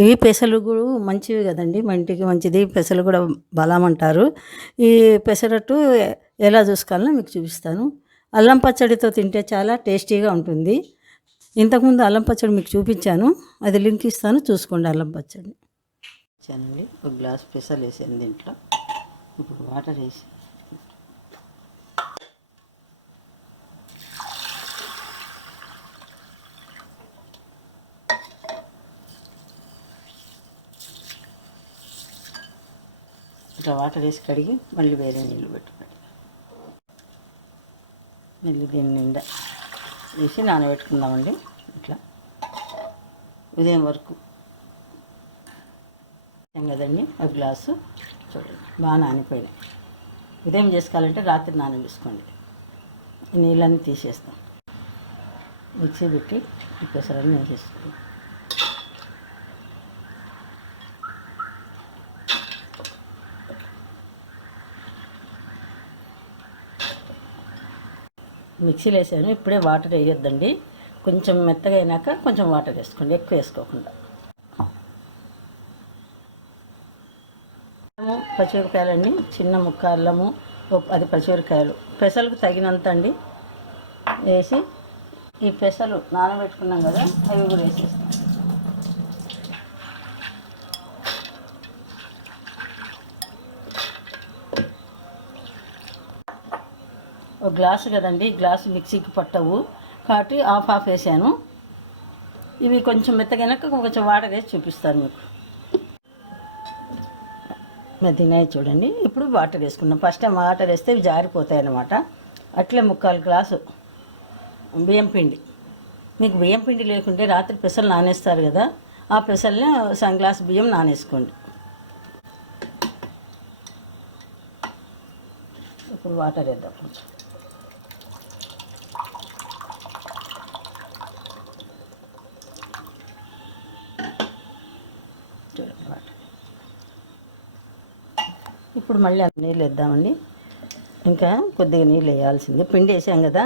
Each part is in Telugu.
ఇవి పెసలు కూడా మంచివి కదండి, మా ఇంటికి మంచిది. పెసలు కూడా బలం అంటారు. ఈ పెసరట్టు ఎలా చూసుకోవాలో మీకు చూపిస్తాను. అల్లం పచ్చడితో తింటే చాలా టేస్టీగా ఉంటుంది. ఇంతకుముందు అల్లం పచ్చడి మీకు చూపించాను, అది లింక్ ఇస్తాను, చూసుకోండి. అల్లం పచ్చడి ఇచ్చానండి. ఒక గ్లాస్ పెసలు వేసాను దీంట్లో. ఇప్పుడు వాటర్ వేసి ఇట్లా వాటర్ వేసి కడిగి మళ్ళీ వేరే నీళ్ళు పెట్టుకోండి. మళ్ళీ దీని నిండా వేసి నానబెట్టుకుందామండి. ఇట్లా ఉదయం వరకు కదండి. ఒక గ్లాసు చూడండి బాగా నానిపోయినాయి. ఉదయం చేసుకోవాలంటే రాత్రి నానబెట్టుకోండి. నీళ్ళన్నీ తీసేస్తాం. మిక్సీ పెట్టి ఈ పెసరన్నీ వేసేసుకోండి. మిక్సీలో వేసాను. ఇప్పుడే వాటర్ వేయొద్దండి, కొంచెం మెత్తగా అయినాక కొంచెం వాటర్ వేసుకోండి, ఎక్కువ వేసుకోకుండా. పచ్చిమిరపకాయలండి, చిన్న ముక్క అల్లము, 10 పచ్చిమిరపకాయలు, పెసలకు తగినంత అండి వేసి, ఈ పెసలు నానబెట్టుకున్నాం కదా అవి కూడా వేసేస్తాం. ఒక గ్లాసు కదండి, గ్లాసు మిక్సీకి పట్టవు కాబట్టి హాఫ్ వేసాను. ఇవి కొంచెం మెత్తగైనాక కొంచెం వాటర్ వేసి చూపిస్తాను మీకు. మెత్తగినాయి చూడండి. ఇప్పుడు వాటర్ వేసుకున్నాం. ఫస్ట్ టైం వాటర్ వేస్తే ఇవి జారిపోతాయి అన్నమాట. అట్లే 3/4 గ్లాసు బియ్యం పిండి. మీకు బియ్యం పిండి లేకుంటే రాత్రి పెసలు నానేస్తారు కదా, ఆ పెసల్ని సగం గ్లాసు బియ్యం నానేసుకోండి. ఇప్పుడు వాటర్ వేద్దాం కొంచెం. చూడండి వాటర్. ఇప్పుడు మళ్ళీ నీళ్ళు వేద్దామండి. ఇంకా కొద్దిగా నీళ్ళు వేయాల్సింది, పిండి వేసాం కదా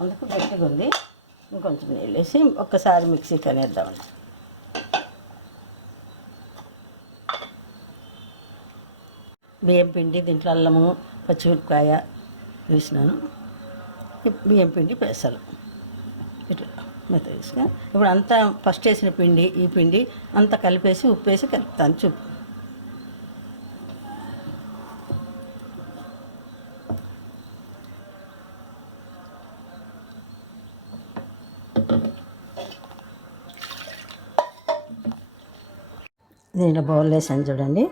అందుకు గట్టిగా ఉంది. ఇంకొంచెం నీళ్ళు వేసి ఒక్కసారి మిక్సీకి అనేద్దామండి. బియ్యం పిండి, దీంట్లో అల్లము, పచ్చిమిరపకాయ వేసినాను. బియ్యం పిండి, పెసలు ఇట్లా మెత్త వేసుకొని ఇప్పుడు అంతా ఫస్ట్ వేసిన పిండి, ఈ పిండి అంతా కలిపేసి ఉప్పేసి కలుపుతాను. చూపు దీంట్లో బౌల్ వేసాను చూడండి.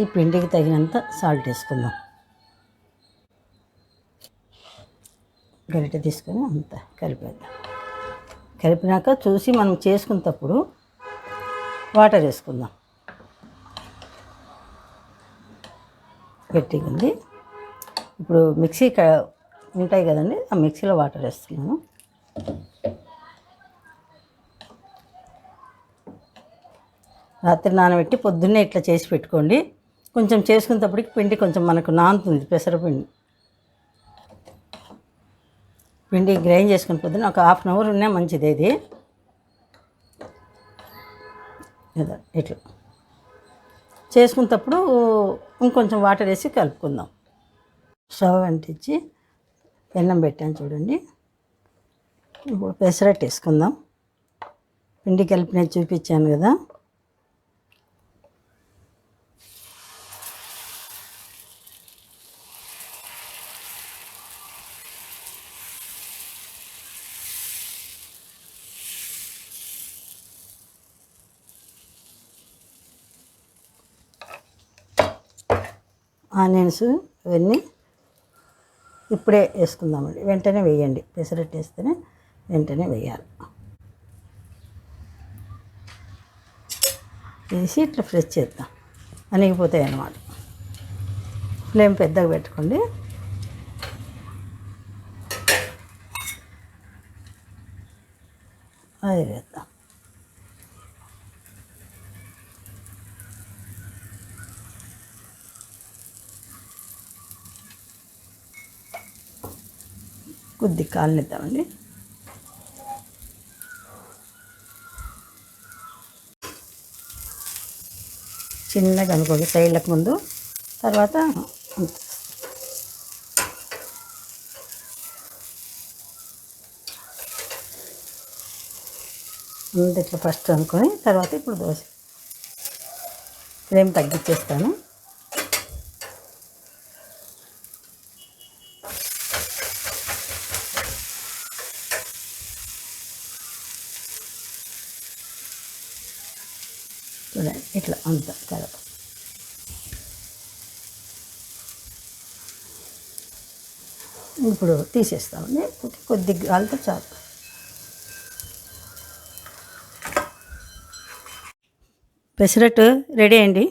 ఈ పిండికి తగినంత సాల్ట్ వేసుకుందాం. గరిటె తీసుకొని అంతా కలిపేద్దాం. కలిపినాక చూసి మనం చేసుకునేటప్పుడు వాటర్ వేసుకుందాం. గట్టిగా ఉంది. ఇప్పుడు మిక్సీ ఉంటాయి కదండి, ఆ మిక్సీలో వాటర్ వేస్తున్నాను. రాత్రి నానబెట్టి పొద్దున్నే ఇట్లా చేసి పెట్టుకోండి. కొంచెం చేసుకునేటప్పటికి పిండి కొంచెం మనకు నానుతుంది. పెసరపిండి పిండి గ్రైండ్ చేసుకుని పొద్దున్న ఒక 1/2 అవర్ ఉన్నా మంచిది. ఇది ఇట్లా చేసుకునేటప్పుడు ఇంకొంచెం వాటర్ వేసి కలుపుకుందాం. స్టవ్ అంటించి పెన్నం పెట్టాను చూడండి. ఇప్పుడు పెసరట్టు వేసుకుందాం. పిండి కలిపినది చూపించాను కదా, ఆనియన్స్ ఇవన్నీ ఇప్పుడే వేసుకుందామండి. వెంటనే వేయండి. పెసరట్టు వేస్తేనే వెంటనే వేయాలి. వేసి ఇట్లా ఫ్రెష్ చేద్దాం, అనిగిపోతాయి అన్నమాట. ఫ్లేమ్ పెద్దగా పెట్టుకోండి. అది వేద్దాం. కొద్ది కాలనిద్దామండి. చిన్నగా అనుకోండి సైడ్లకు ముందు, తర్వాత ముందు ఇట్లా ఫస్ట్ అనుకొని తర్వాత ఇప్పుడు దోశ ఫ్లేమ్ తగ్గించేస్తాను. చూడండి ఇట్లా అంత తర్వాత ఇప్పుడు తీసేస్తామండి. కొద్ది గాలితో చాలు. పెసరట్టు రెడీ అండి.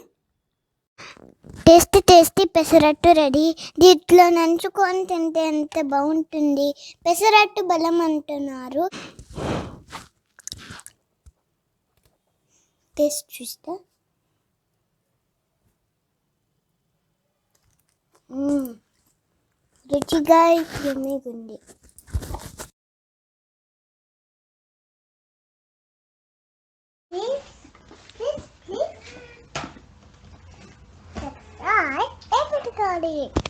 Tasty pesarattu ready. దీంట్లో నంచుకొని తింటే ఎంత బాగుంటుంది. పెసరట్టు బలం అంటున్నారు. టేస్ట్ చూస్తా. రుచిగా యమ్మీగా ఉంది. Please subscribe everybody.